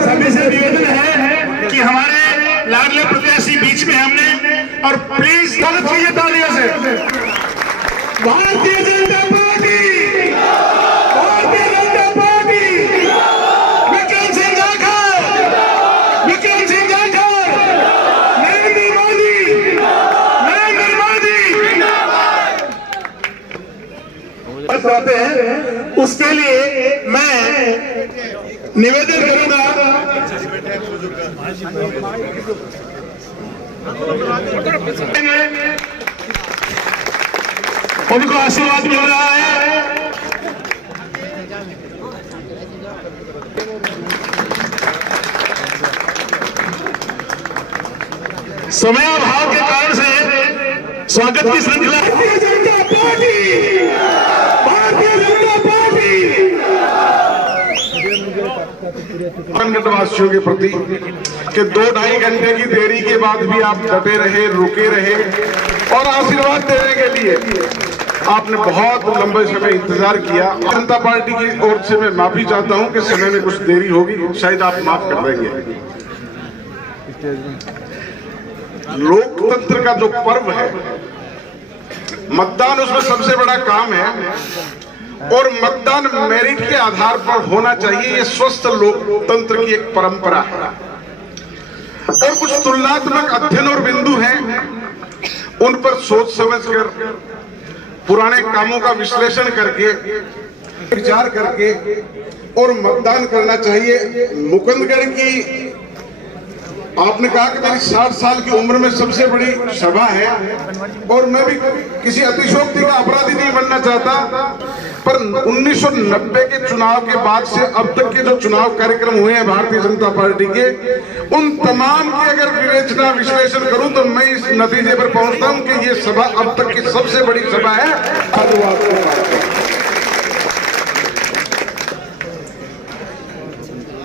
सभी से निवेदन है कि हमारे लाडले प्रत्याशी बीच में हमने, और प्लीज स्वागत कीजिए तालियों से। भारतीय जनता पार्टी, भारतीय जनता पार्टी, विक्रम सिंह राठौर, विक्रम सिंह राठौर, नरेंद्र मोदी, नरेंद्र मोदी चाहते हैं। उसके लिए मैं निवेदन करूंगा, उनको आशीर्वाद मिल रहा है। समय अभाव के कारण से स्वागत की श्रृंखला। भारतीय जनता पार्टी, भारतीय जनता पार्टी वासियों के प्रति कि 2-2.5 घंटे की देरी के बाद भी आप डटे रहे, रुके रहे और आशीर्वाद देने के लिए आपने बहुत लंबे समय इंतजार किया। जनता पार्टी की ओर से मैं माफी चाहता हूं कि समय में कुछ देरी होगी, शायद आप माफ कर देंगे। लोकतंत्र का जो पर्व है, मतदान उसमें सबसे बड़ा काम है और मतदान मेरिट के आधार पर होना चाहिए। ये स्वस्थ लोकतंत्र की एक परंपरा है और कुछ तुलनात्मक अध्ययन और बिंदु हैं, उन पर सोच समझकर पुराने कामों का विश्लेषण करके, विचार करके और मतदान करना चाहिए। मुकुंदगढ़ की आपने कहा कि मेरी 60 साल की उम्र में सबसे बड़ी सभा है और मैं भी किसी अतिशयोक्ति का अपराधी नहीं बनना चाहता, पर 1990 के चुनाव के बाद से अब तक के जो चुनाव कार्यक्रम हुए हैं भारतीय जनता पार्टी के, उन तमाम की अगर विवेचना विश्लेषण करूं तो मैं इस नतीजे पर पहुंचता हूं कि ये सभा अब तक की सबसे बड़ी सभा है।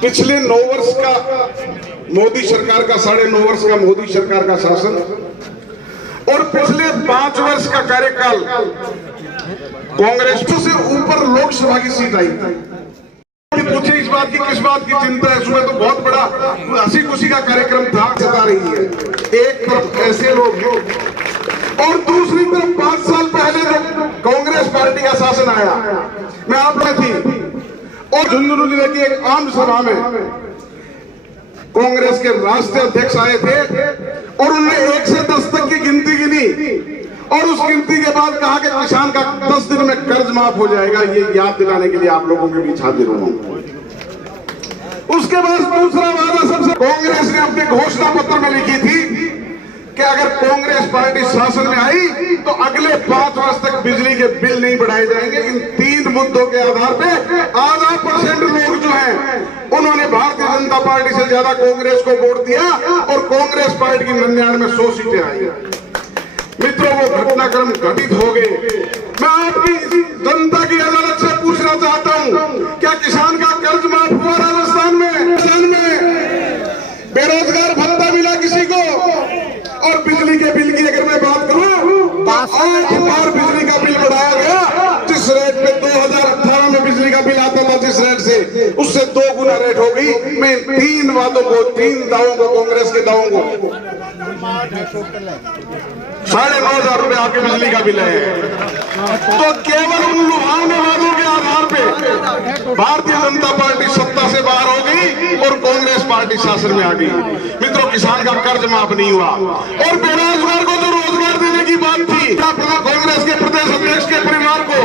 पिछले 9 वर्ष का मोदी सरकार का, 9.5 वर्ष का मोदी सरकार का शासन और पिछले 5 वर्ष का कार्यकाल कांग्रेस से ऊपर लोकसभा की सीट आई। पूछे इस बात की, किस बात की चिंता है? सुबह तो बहुत बड़ा हंसी खुशी का कार्यक्रम था, सता रही है। एक तरफ ऐसे लोग और दूसरी तरफ 5 साल पहले जब कांग्रेस पार्टी का शासन आया, मैं आप में थी और झुंझुनू जिले की एक आम सभा में कांग्रेस के राष्ट्रीय अध्यक्ष आए थे और उन्होंने 1 से 10 तक की गिनती गिनी और उस गिनती के बाद कहा कि किसान का 10 दिन में कर्ज माफ हो जाएगा। ये याद दिलाने के लिए आप लोगों के बीच हाजिर हूं। उसके बाद दूसरा वादा सबसे कांग्रेस ने अपने घोषणा पत्र में लिखी थी कि अगर कांग्रेस पार्टी शासन में आई तो अगले 5 वर्ष तक बिजली के बिल नहीं बढ़ाए जाएंगे। इन 3 मुद्दों के आधार पे 8% लोग जो हैं उन्होंने भारतीय जनता पार्टी से ज्यादा कांग्रेस को वोट दिया और कांग्रेस पार्टी की 99 में 100 सीटें आई। मित्रों, वो घटनाक्रम घटित हो गए। मैं आपकी जनता की अदालत से पूछना चाहता हूं, क्या किसान का कर्ज माफ हुआ राजस्थान में? बेरोजगार भत्ता मिला किसी को? और बिजली के बिल की अगर मैं बात करूं, 8 बार बिजली का बिल बढ़ाया गया। जिस रेट पे 2018 में बिजली का बिल आता था, जिस रेट से, उससे 2 गुना रेट हो गई। मैं 3 वादों को, 3 दावों को, कांग्रेस के दावों को 9,500 रुपए आपके बिजली का बिल है। तो केवल उन लुभावने वादों के आधार पे भारतीय जनता पार्टी सत्ता से बाहर हो गई और कांग्रेस पार्टी शासन में आ गई। मित्रों, किसान का कर्ज माफ नहीं हुआ और बेरोजगार को जो रोजगार देने की बात थी, कांग्रेस के प्रदेश अध्यक्ष के परिवार को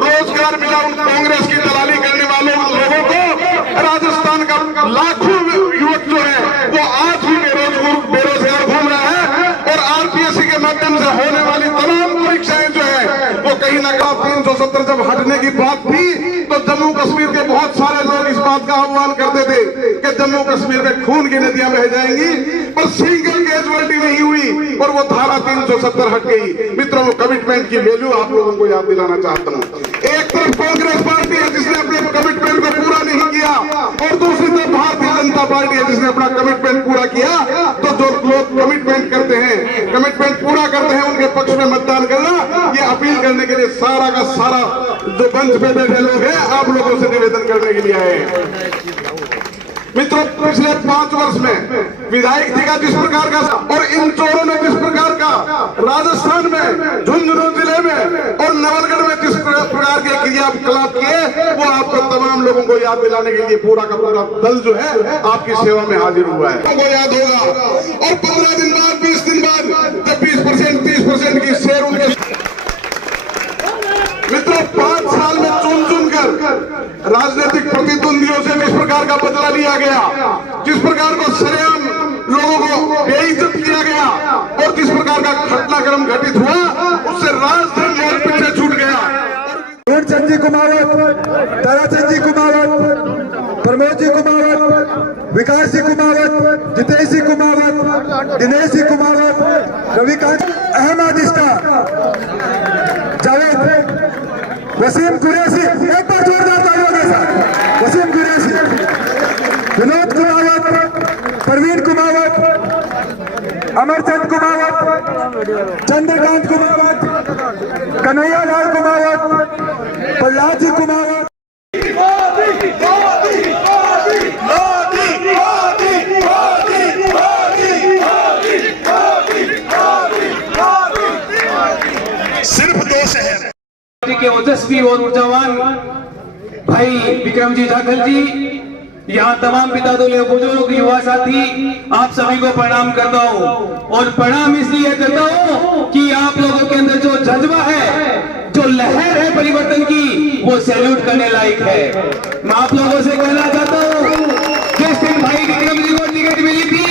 रोजगार मिला। उन कांग्रेस की दलाली करने वाले लोगों को राजस्थान का लाखों युवक जो है वो आज भी बेरोजगार घूम रहा है और आरपीएससी के माध्यम से होने वाली तमाम परीक्षाएं जो है वो कहीं ना कहीं 370 जब हटने की बात थी तो जम्मू कश्मीर के बहुत सारे लोग इस बात का आह्वान करते थे कि जम्मू कश्मीर में खून की नदियां बह जाएंगी, पर सिंगल कैजुअलिटी नहीं हुई और वो धारा 370 हट गई। मित्रों, वो कमिटमेंट की वैल्यू आप लोगों को याद दिलाना चाहता हूं। एक तरफ कांग्रेस पार्टी है जिसने अपने कमिटमेंट को पूरा नहीं किया और दूसरी तरफ भारतीय जनता पार्टी है जिसने अपना कमिटमेंट पूरा किया। तो जो लोग कमिटमेंट करते हैं, कमिटमेंट पूरा करते हैं, उनके पक्ष में मतदान करना, ये अपील करने के लिए सारा का सारा जो मंच पे बैठे लोग हैं, आप लोगों से निवेदन करने के लिए आए हैं। मित्रों, पिछले 5 वर्ष में विधायक जी का जिस प्रकार का और इन चोरों ने जिस प्रकार का राजस्थान में झुंझुनू जिले में और नवलगढ़ में जिस प्रकार के क्रियाकलाप किए, वो आपको तमाम लोगों को याद दिलाने के लिए पूरा का पूरा दल जो है आपकी सेवा में हाजिर हुआ है। आपको याद होगा, और 15 दिन बाद 20 दिन बाद जब 20% 30% की शेयर उनके मित्रों 5 साल में चुन कर राजनीतिक प्रतिद्वंदियों से जिस प्रकार का बदला लिया गया, जिस प्रकार को सरेआम लोगों को बेइज्जत किया गया और जिस प्रकार का घटनाक्रम घटित हुआ, उससे राजधर्म और पीछे छूट गया। चंद जी कुमावत, ताराचंद जी कुमावत, प्रमोद जी कुमावत, विकास जी कुमावत, जितेश जी कुमावत, दिनेश जी कुमावत, रविकांत, अहमद इस्का, जावेद, वसीम कुरैशी, एक बार जोरदार तालियों के साथ वसीम कुरैशी, विनोद कुमावत, परवीन कुमावत, अमरचंद कुमावत, चंद्रकांत कुमावत, कन्हैया लाल कुमावत, प्रहलाद जी कुमावत। सिर्फ 2 शहर के ओजस्वी और ऊर्जावान भाई विक्रमजी जाखल जी, यहाँ तमाम पिता दोले बुजुर्ग युवा साथी, आप सभी को प्रणाम करता हूँ। और प्रणाम इसलिए करता हूँ कि आप लोगों के अंदर जो जज्बा है, जो लहर है परिवर्तन की, वो सैल्यूट करने लायक है। मैं आप लोगों से कहना चाहता हूँ, जिस दिन भाई विक्रम जी को टिकट मिली थी,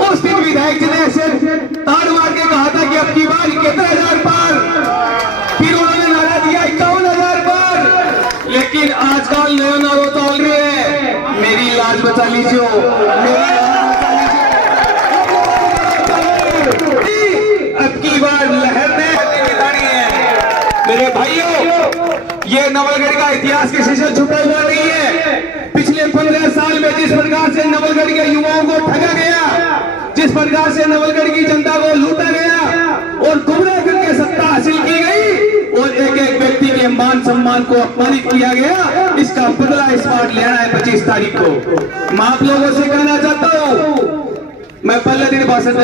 उस दिन विधायक जी ने सिर्फ ताड़ मार के कहा था कि अब की बार 71,000 पार, फिर उन्होंने नारा दिया 51,000 पार। लेकिन आजकल नयो नारो चल रही है, मेरी लाज बचा लीजिए, अब की बार लहर ने बितानी है। मेरे भाइयों, ये नवलगढ़ का इतिहास किसी से छुपा हुआ नहीं है। पिछले 15 साल में जिस प्रकार से नवलगढ़ के युवाओं को ठगा गया, जिस प्रकार से नवलगढ़ की जनता को लूटा गया और गुमराह करके सत्ता हासिल की गई और एक एक व्यक्ति के मान सम्मान को अपमानित किया गया, इसका बदला इस बार लेना है 25 तारीख को। मैं आप लोगों से कहना चाहता हूँ, मैं पहले दिन भाषण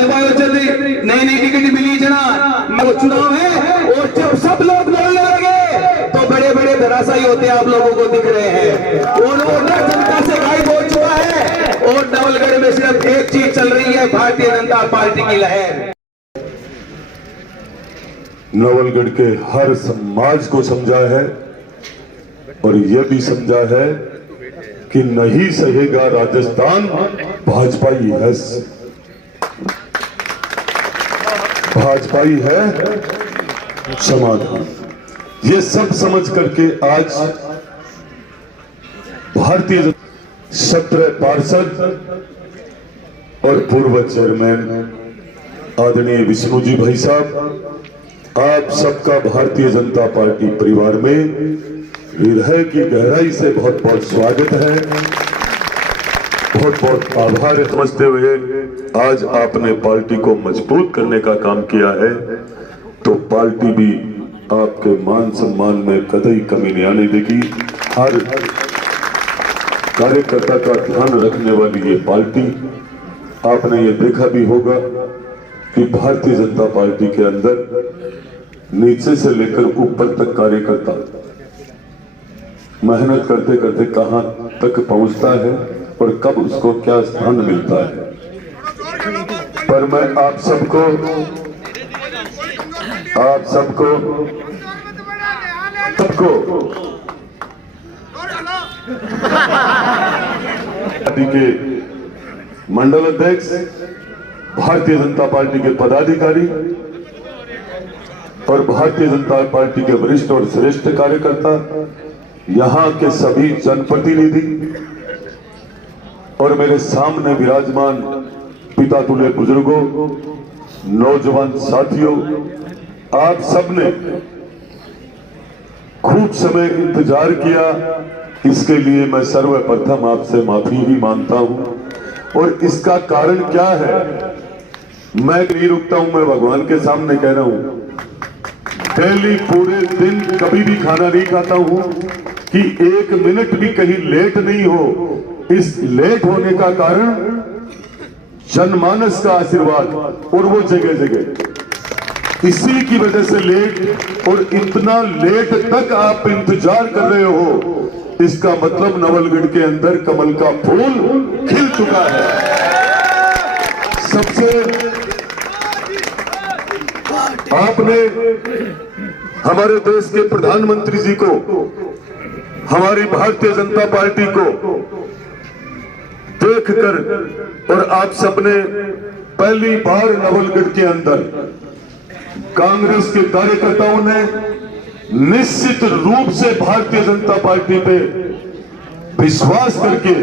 नई टिकट मिली जना, मैं चुनाव है और जब सब लोग बोलने लगे तो बड़े बड़े धराशायी होते आप लोगों को दिख रहे हैं और वो जनता से गायब हो चुका है। और नवलगढ़ में सिर्फ एक चीज चल रही है, भारतीय जनता पार्टी की लहर। नवलगढ़ के हर समाज को समझा है और यह भी समझा है कि नहीं सहेगा राजस्थान, भाजपा ही है, भाजपा ही है समाधान। ये सब समझ करके आज भारतीय 17 पार्षद और पूर्व चेयरमैन आदरणीय विष्णु जी भाई साहब, आप सबका भारतीय जनता पार्टी परिवार में हृदय की गहराई से बहुत बहुत स्वागत है, बहुत बहुत आभार समझते हुए आज आपने पार्टी को मजबूत करने का काम किया है, तो पार्टी भी आपके मान सम्मान में कतई कमी नहीं आने देगी। हर कार्यकर्ता का ध्यान रखने वाली ये पार्टी, आपने ये देखा भी होगा कि भारतीय जनता पार्टी के अंदर नीचे से लेकर ऊपर तक कार्यकर्ता मेहनत करते करते कहां तक पहुंचता है और कब उसको क्या स्थान मिलता है। पर मैं आप सबको पार्टी के मंडल अध्यक्ष, भारतीय जनता पार्टी के पदाधिकारी और भारतीय जनता पार्टी के वरिष्ठ और श्रेष्ठ कार्यकर्ता, यहाँ के सभी जनप्रतिनिधि और मेरे सामने विराजमान पिता तुल्य बुजुर्गों, नौजवान साथियों, आप सबने खूब समय इंतजार किया। इसके लिए मैं सर्वप्रथम आपसे माफी भी मांगता हूं। और इसका कारण क्या है, मैं नहीं रुकता हूं, मैं भगवान के सामने कह रहा हूं डेली पूरे दिन कभी भी खाना नहीं खाता हूं कि 1 मिनट भी कहीं लेट नहीं हो। इस लेट होने का कारण जनमानस का आशीर्वाद और वो जगह जगह इसी की वजह से लेट, और इतना लेट तक आप इंतजार कर रहे हो, इसका मतलब नवलगढ़ के अंदर कमल का फूल खिल चुका है। सबसे आपने हमारे देश के प्रधानमंत्री जी को, हमारी भारतीय जनता पार्टी को देखकर, और आप सबने पहली बार नवलगढ़ के अंदर कांग्रेस के कार्यकर्ताओं ने निश्चित रूप से भारतीय जनता पार्टी पे विश्वास करके,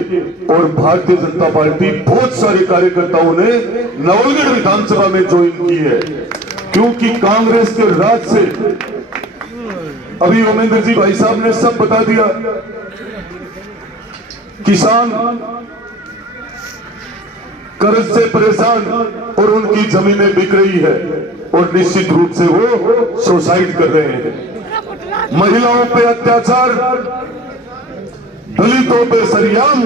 और भारतीय जनता पार्टी बहुत सारे कार्यकर्ताओं ने नवलगढ़ विधानसभा में ज्वाइन की है, क्योंकि कांग्रेस के राज से अभी उमेंद्र जी भाई साहब ने सब बता दिया। किसान कर्ज से परेशान और उनकी जमीनें बिक रही है, और निश्चित रूप से वो सुसाइड कर रहे हैं। महिलाओं पे अत्याचार, दलितों पे सरेआम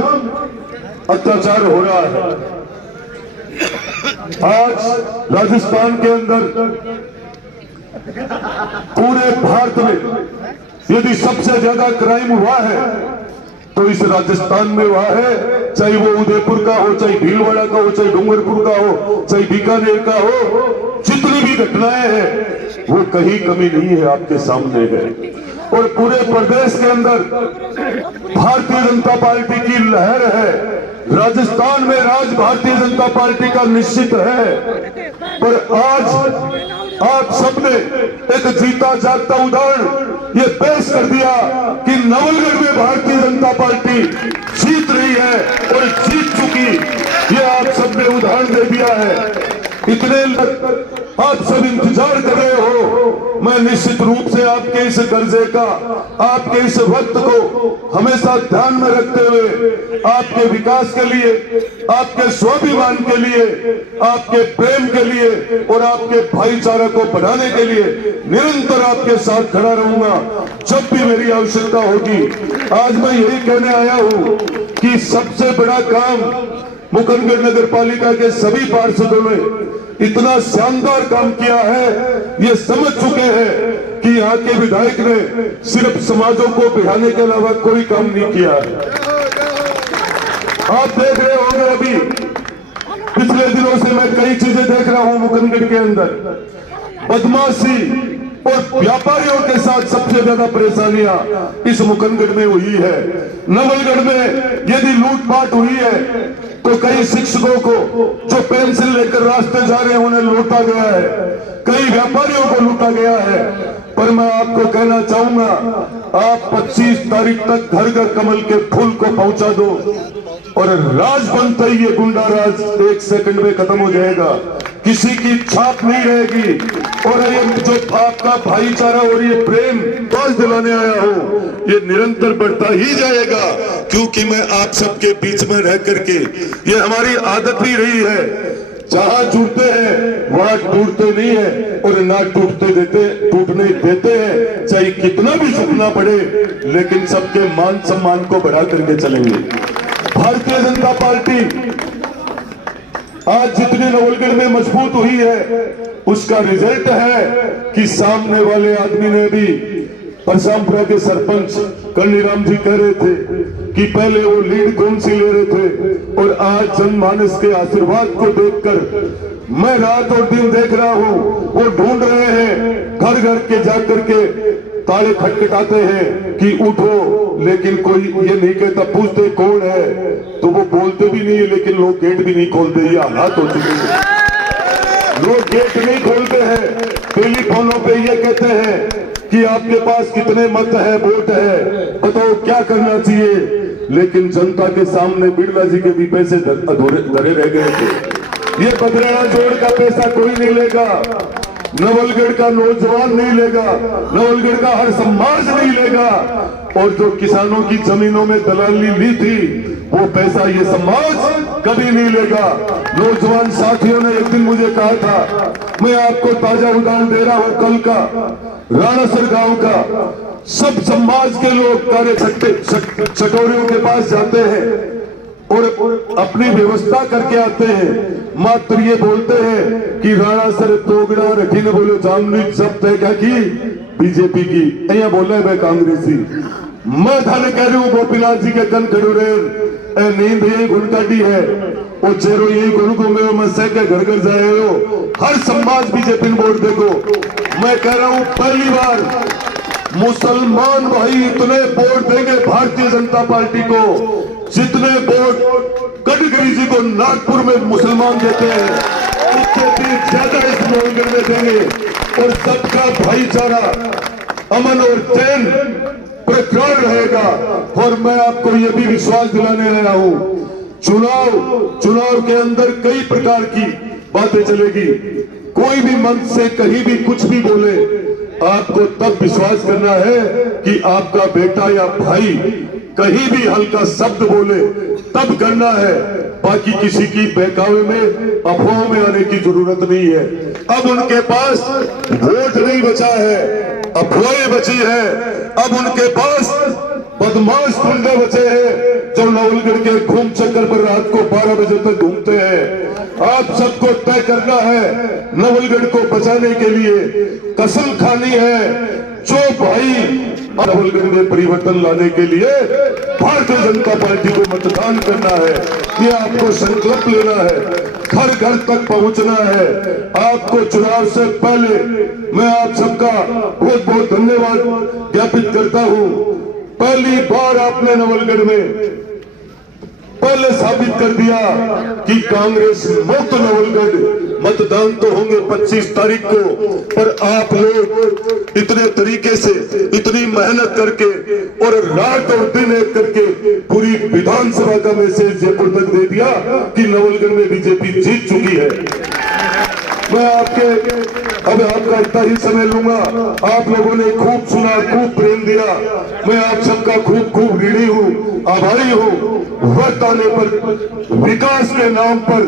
अत्याचार हो रहा है। आज राजस्थान के अंदर, पूरे भारत में यदि सबसे ज्यादा क्राइम हुआ है तो इस राजस्थान में हुआ है, चाहे वो उदयपुर का हो, चाहे भीलवाड़ा का हो, चाहे डूंगरपुर का हो, चाहे बीकानेर का हो। जितनी भी घटनाएं हैं वो कहीं कमी नहीं है, आपके सामने है। और पूरे प्रदेश के अंदर भारतीय जनता पार्टी की लहर है। राजस्थान में राज भारतीय जनता पार्टी का निश्चित है, पर आज आप सबने एक जीता जागता उदाहरण ये पेश कर दिया कि नवलगढ़ में भारतीय जनता पार्टी जीत रही है और जीत चुकी, ये आप सबने उदाहरण दे दिया है। इतने आप सब इंतजार कर रहे हो, मैं निश्चित रूप से आपके इस कर्जे का, आपके इस वक्त को हमेशा ध्यान में रखते हुए, आपके विकास के लिए, आपके स्वाभिमान के लिए, आपके प्रेम के लिए और आपके भाईचारा को बढ़ाने के लिए निरंतर आपके साथ खड़ा रहूंगा जब भी मेरी आवश्यकता होगी। आज मैं यही कहने आया हूं कि सबसे बड़ा काम मुकंदगढ़ नगर पालिका के सभी पार्षदों ने इतना शानदार काम किया है, ये समझ चुके हैं कि यहाँ के विधायक ने सिर्फ समाजों को बिठाने के अलावा कोई काम नहीं किया है। आप देख रहे होंगे अभी पिछले दिनों से मैं कई चीजें देख रहा हूं मुकंदगढ़ के अंदर। बदमाशी और व्यापारियों के साथ सबसे ज्यादा परेशानियां इस मुकंदगढ़ में हुई है। नवलगढ़ में यदि लूटपाट हुई है तो कई शिक्षकों को जो पेंसिल लेकर रास्ते जा रहे हैं उन्हें लूटा गया है, कई व्यापारियों को लूटा गया है। पर मैं आपको कहना चाहूंगा, आप 25 तारीख तक घर घर कमल के फूल को पहुंचा दो और राज बनता ही ये गुंडा राज 1 सेकंड में खत्म हो जाएगा, किसी की छाप नहीं रहेगी। और ये जो आपका भाईचारा और ये प्रेम बाज दिलाने आया हूं, ये निरंतर बढ़ता ही जाएगा, क्योंकि मैं आप सबके बीच में रह करके, ये हमारी आदत ही रही है। जहां जुड़ते हैं वहां टूटते नहीं है और ना टूटने देते हैं, चाहे कितना भी झुकना पड़े, लेकिन सबके मान सम्मान को बढ़ा करके चलेंगे। भारतीय जनता पार्टी आज जितनी नवलगढ़ में मजबूत हुई है उसका रिजल्ट है कि सामने वाले आदमी ने भी, परसामपुरा के सरपंच कन्नीराम जी कह रहे थे कि पहले वो लीड कौन सी ले रहे थे, और आज जनमानस के आशीर्वाद को देखकर मैं रात और दिन देख रहा हूं, वो ढूंढ रहे हैं, घर घर के जाकर के ताले खटखटाते हैं कि उठो, लेकिन कोई ये नहीं कहता। पूछते कौन है तो वो बोलते भी नहीं है, लेकिन लोग गेट भी नहीं खोलते। ये हालात हो चुके हैं, लोग गेट नहीं खोलते हैं, टेलीफोनों पे ये कहते हैं कि आपके पास कितने मत है, वोट है, बताओ क्या करना चाहिए। लेकिन जनता के सामने बिरला जी के भी पैसे धरे रह गए थे। ये बदराना जोड़ का पैसा कोई नहीं लेगा, नवलगढ़ का नौजवान नहीं लेगा, नवलगढ़ का हर समाज नहीं लेगा। और जो किसानों की जमीनों में दलाली ली थी वो पैसा ये समाज कभी नहीं लेगा। नौजवान साथियों ने एक दिन मुझे कहा था, मैं आपको ताजा उदाहरण दे रहा हूं कल का, राणासर गांव का सब समाज के लोग कार्य चटोरियों के पास जाते हैं और अपनी व्यवस्था करके आते हैं। मात्र ये बोलते हैं कि राणासर तोगड़ा रखी ने बोलो जामनी जब्त है क्या की बीजेपी की यहाँ बोला है भाई कांग्रेसी। मैं थाने कह रही हूँ गोपीनाथ जी के कन खड़ो रहे नींद यही गुण काटी है वो चेहरो यही गुण घूमे मैं सह के घर घर जाए हो हर समाज बीजेपी वोट देखो। मैं कह रहा हूँ पहली बार मुसलमान भाई इतने वोट देंगे भारतीय जनता पार्टी को जितने वोट गडकरी जी को नागपुर में मुसलमान देते हैं उससे भी ज्यादा इस नवलगढ़ में देंगे और सबका भाईचारा अमन और चैन प्रखर रहेगा। और मैं आपको यह भी विश्वास दिलाने आया हूं चुनाव के अंदर कई प्रकार की बातें चलेगी। कोई भी मंच से कहीं भी कुछ भी बोले आपको तब विश्वास करना है कि आपका बेटा या भाई कहीं भी हल्का शब्द बोले तब करना है। बाकी किसी की बहकावे में अफवाहों में आने की जरूरत नहीं है। अब उनके पास वोट नहीं बचा है अफवाहें बची है। अब उनके पास बदमाश गुंडे बचे हैं जो नवलगढ़ के घूम चक्कर पर रात को 12 बजे तक घूमते हैं। आप सबको तय करना है नवलगढ़ को बचाने के लिए कसम खानी है। जो भाई नवलगढ़ में परिवर्तन लाने के लिए भारतीय जनता पार्टी को मतदान करना है ये आपको संकल्प लेना है घर घर तक पहुंचना है। आपको चुनाव से पहले मैं आप सबका बहुत बहुत धन्यवाद ज्ञापित करता हूं। पहली बार आपने नवलगढ़ में पहले साबित कर दिया कि कांग्रेस मुक्त नवलगढ़। मतदान तो होंगे 25 तारीख को पर आप लोग इतने तरीके से इतनी मेहनत करके और रात और दिन एक करके पूरी विधानसभा का मैसेज जयपुर तक दे दिया कि नवलगढ़ में बीजेपी जीत चुकी है। मैं अब आपका इतना ही समय लूंगा। आप लोगों ने खूब सुना खूब प्रेम दिया। मैं आप सबका खूब ऋणी हूँ आभारी हूँ। वक्त आने पर विकास के नाम पर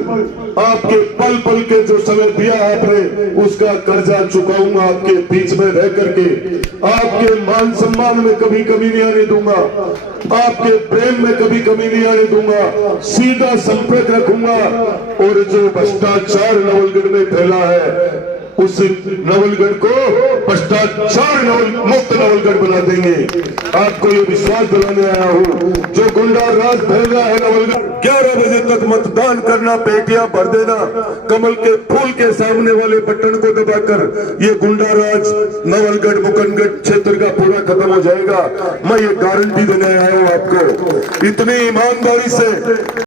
आपके पल पल के जो समय दिया आपने उसका कर्जा चुकाऊंगा आपके बीच में रह करके। आपके मान सम्मान में कभी कमी नहीं आने दूंगा आपके प्रेम में कभी कमी नहीं आने दूंगा। सीधा संपर्क रखूंगा और जो भ्रष्टाचार नवलगढ़ में फैला है उस नवलगढ़ को भ्रष्टाचार मुक्त नवलगढ़ बना देंगे। आपको ये विश्वास दिलाने आया हूँ। जो गुंडा राज फैल रहा है नवलगढ़ 11 बजे तक मतदान करना पेटियां भर देना कमल के फूल के सामने वाले बटन को दबाकर ये गुंडा राज नवलगढ़ मुकनगढ़ क्षेत्र का पूरा खत्म हो जाएगा। मैं ये गारंटी देने आया हूँ आपको इतनी ईमानदारी से।